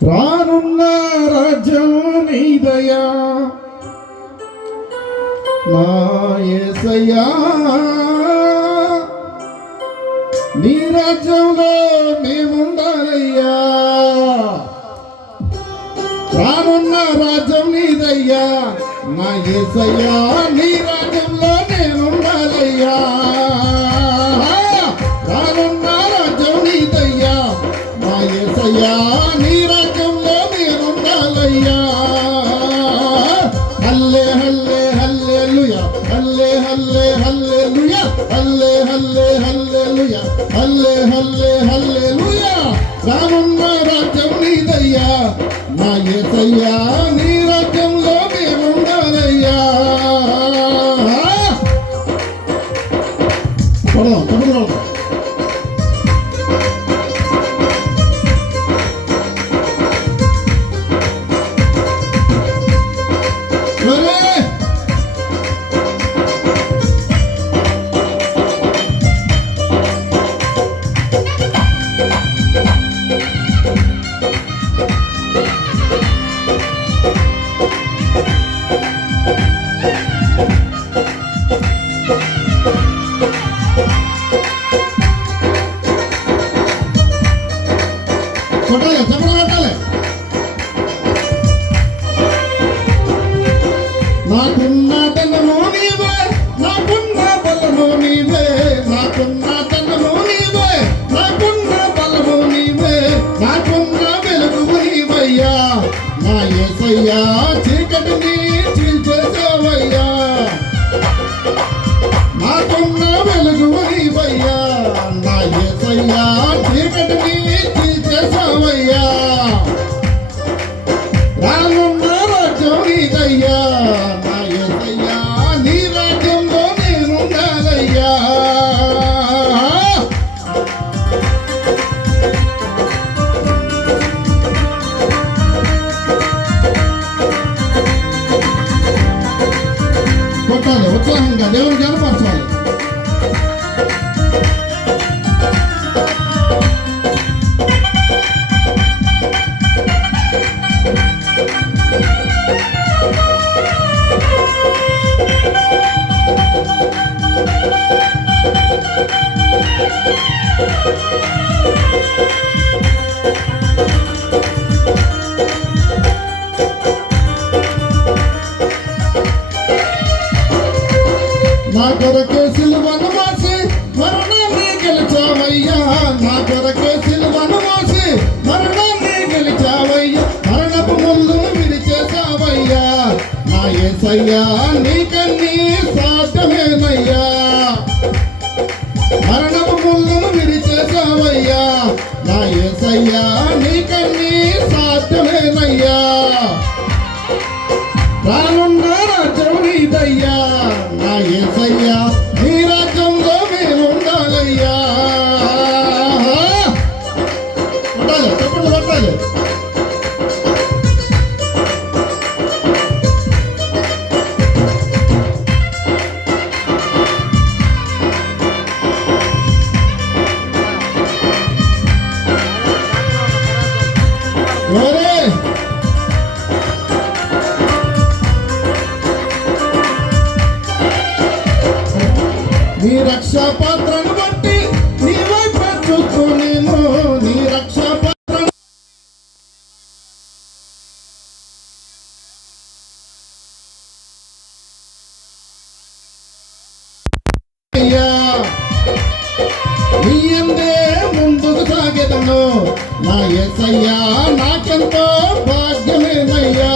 రానున్న రాజ్యం నీదయా నా యేసయ్యా, నీ రాజ్యంలో మేముండాలయ్యా. రానున్న రాజ్యం నీదయ్యా నా యేసయ్యా, నీ రాజ్యంలో నేనుండాలయ్యా. రానున్న రాజ్యం నీదయ్యా నా యేసయ్యా, నీ రాజ్యంలో నేనుండాలయ్యా. హల్లే హల్లే హల్లెలూయా, హల్లే హల్లే హల్లెలూయా, హల్లే హల్లే హల్లెలూయా, హల్లే హల్లే హల్లెలూయా. రానున్న రాజ్యం నీదయ్యా నా యేసయ్యా, నీ రాజ్యంలో మేముండాలయ్యా. నాకున్న ధనము నీవే, నాకున్న బలము నీవే, నాకున్న ధనము నీవే, నాకున్న బలము నీవే, నాకున్న వెలుగు నీవయ్యా. నా యేసయ్యా, చీకటిని చీల్చేసావయ్యా. నాకున్న వెలుగు నీవయ్యా, నా యేసయ్యా, చీకటిని చీల్చేసావయ్యా. రానున్న రాజ్యం నీదయ్యా నా యేసయ్యా, నీ రాజ్యంలో నేనుండాలయ్యా. కొట్టాలి, ఉత్సాహంగా దేవుని కనపరచాలి. నా కొరకే సిలువను మోసి మరణాన్ని గెలిచావయ్యా. నా కొరకే సిలువను మోసి మరణాన్ని గెలిచావయ్యా. మరణపు ముళ్ళును విడిచేసావయ్యా. నా యేసయ్యా, నీకన్నీ సాధ్యమేనయ్యా. మరణపు ముళ్ళును విడిచేసావయ్యా. నా యేసయ్యా, నీకన్నీ సాధ్యమేనయ్యా. రానున్న రాజ్యం నీదయ్యా నా యేసయ్యా, నీ రాజ్యంలో మేముండాలయ్యా. ఉండాలి, చెప్పండి, కొట్టాలి. నీ రక్షా పాత్రను బట్టి నీ వైపు చూస్తూ నేను నీ రక్షా పాత్రను నీ అందే ముందుకు సాగెదను. నా యేసయ్యా, నాకెంతో భాగ్యమేనయ్యా.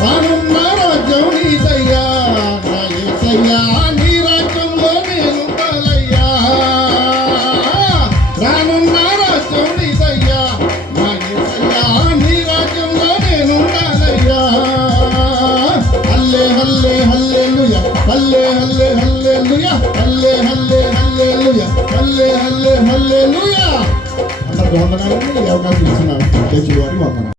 రానున్న రాజ్యం నీదయ్యా నా యేసయ్యా, నీ రాజ్యంలో నేనుండాలయ్యా. రానున్న రాజ్యం నీదయ్యా నా యేసయ్యా, నీ రాజ్యంలో నేనుండాలయ్యా. హల్లే హల్లే హల్లెలూయా, హల్లే హల్లే హల్లెలూయా, హల్లే హల్లే హల్లెలూయా, హల్లే హల్లే హల్లెలూయా. అందరికీ వందనాలండి. ఈ అవకాశం ఇచ్చిన వందనాలు.